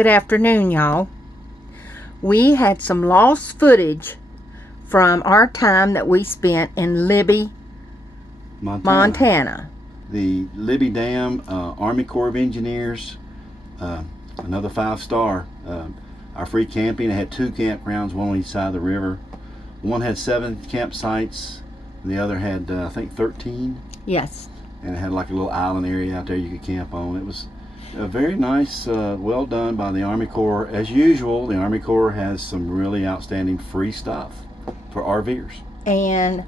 Good afternoon, y'all. We had some lost footage from our time that we spent in Libby, Montana. The Libby Dam, Army Corps of Engineers, another 5-star. Our free camping, it had 2 campgrounds, one on each side of the river. One had 7 campsites, the other had, I think, 13. Yes. And it had like a little island area out there you could camp on. It was very nice, well done by the Army Corps. As usual, the Army Corps has some really outstanding free stuff for RVers. And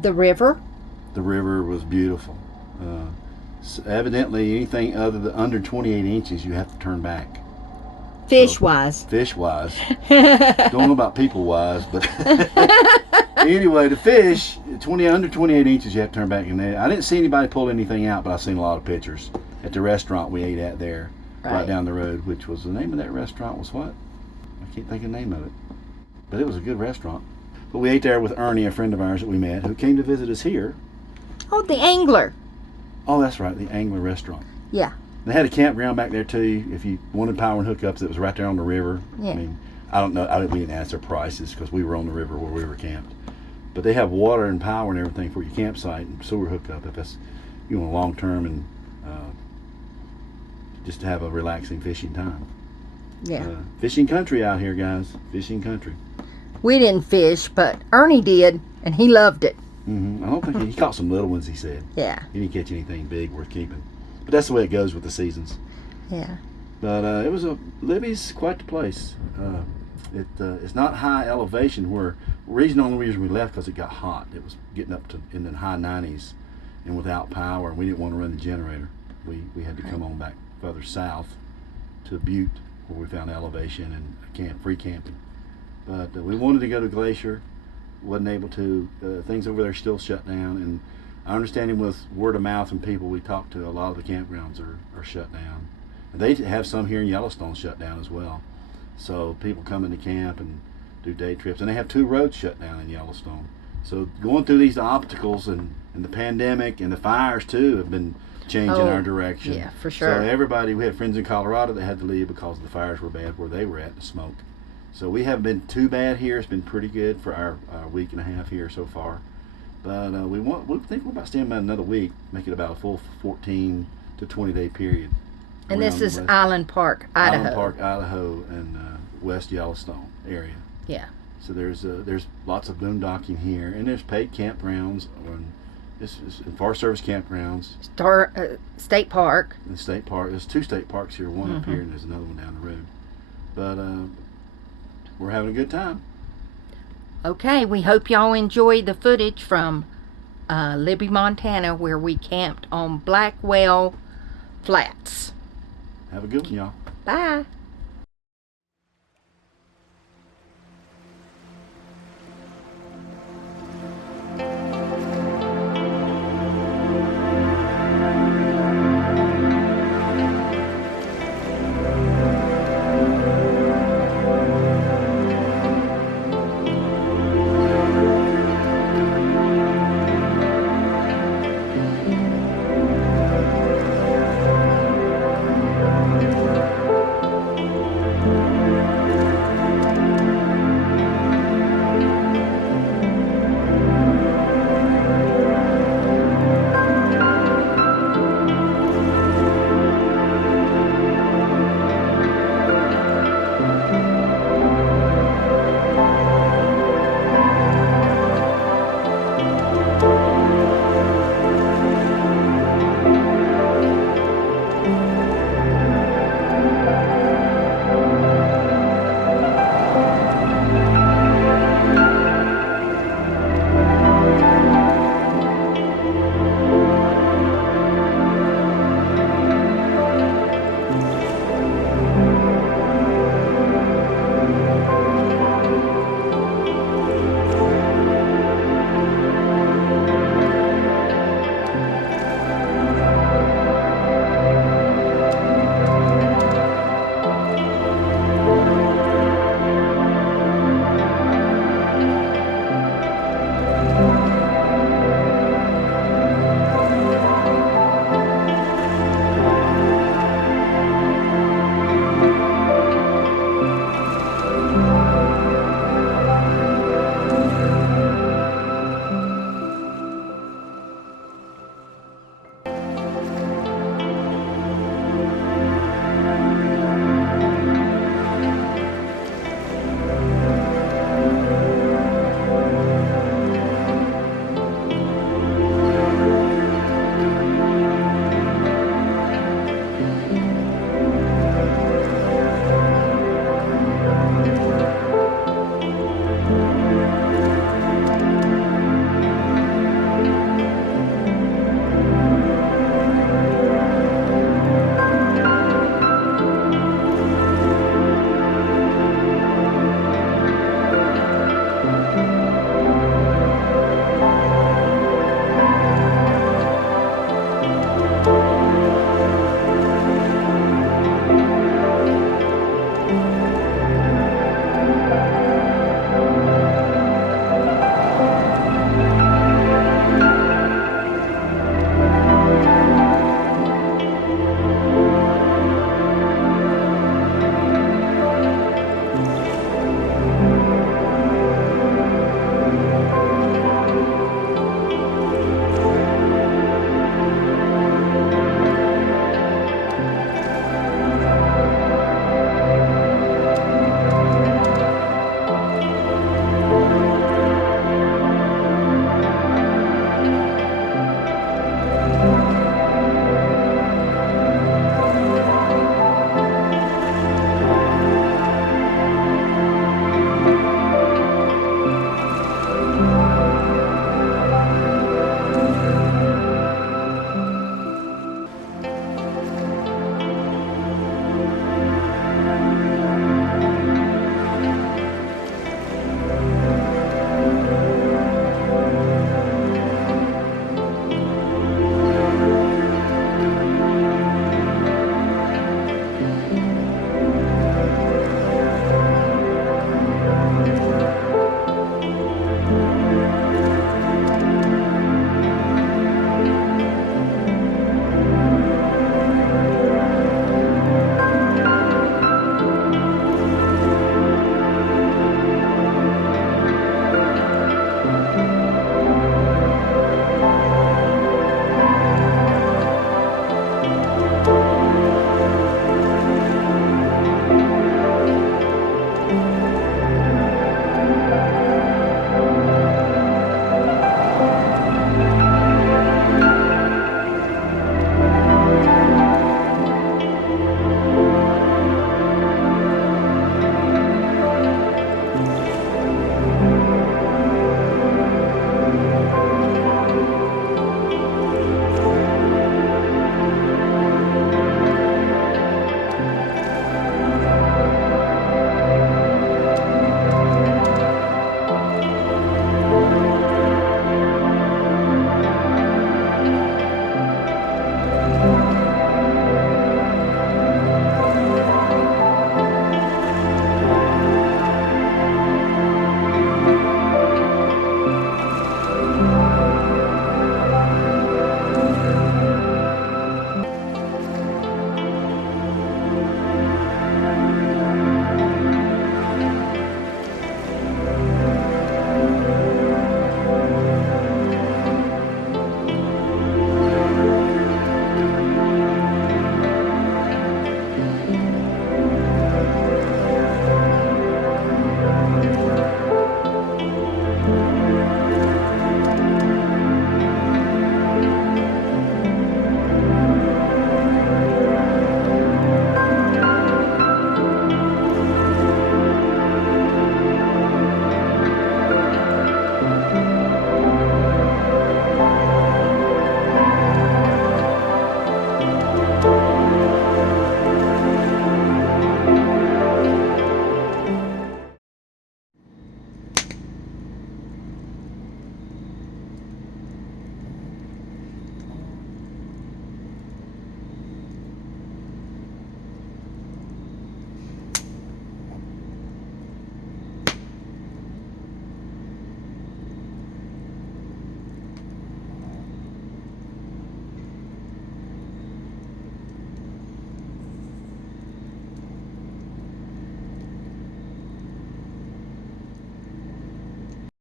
the river? The river was beautiful. So evidently, anything other than under 28 inches, you have to turn back. Fish-wise. Fish-wise. Don't know about people-wise, but anyway, the fish, under 28 inches, you have to turn back in there. I didn't see anybody pull anything out, but I've seen a lot of pictures. At the restaurant we ate at there, right down the road, which was the name of that restaurant was what? I can't think of the name of it. But it was a good restaurant. But we ate there with Ernie, a friend of ours that we met, who came to visit us here. Oh, the Angler. Oh, that's right, the Angler restaurant. Yeah. They had a campground back there too. If you wanted power and hookups, it was right there on the river. Yeah. I mean, I don't know. We didn't ask their prices because we were on the river where we were camped. But they have water and power and everything for your campsite and sewer hookup if that's you want long term and just to have a relaxing fishing time. Yeah. Fishing country out here, guys. Fishing country. We didn't fish, but Ernie did, and he loved it. Mm-hmm. I don't think he caught some little ones. He said. Yeah. He didn't catch anything big worth keeping. But that's the way it goes with the seasons. Yeah. But Libby's quite the place. It's not high elevation. Only reason we left because it got hot. It was getting up to in the high 90s, and without power, and we didn't want to run the generator. We had to come on back further south to Butte, where we found elevation and free camping. But we wanted to go to Glacier, wasn't able to. Things over there are still shut down, and our understanding with word of mouth from people we talked to, a lot of the campgrounds are shut down. And they have some here in Yellowstone shut down as well. So people come into camp and do day trips, and they have 2 roads shut down in Yellowstone. So going through these obstacles and the pandemic and the fires too have been changing our direction. Yeah, for sure. So we had friends in Colorado that had to leave because the fires were bad where they were at, the smoke. So we haven't been too bad here. It's been pretty good for our week and a half here so far. But we think we're about staying about another week, make it about a full 14 to 20 day period. And this is Island Park, Idaho. Island Park, Idaho, and West Yellowstone area. Yeah. So there's lots of boondocking here, and there's paid campgrounds, and Forest Service campgrounds. State Park. And state park. There's 2 state parks here, one up here, and there's another one down the road. But we're having a good time. Okay, we hope y'all enjoy the footage from Libby, Montana, where we camped on Blackwell Flats. Have a good one, y'all. Bye.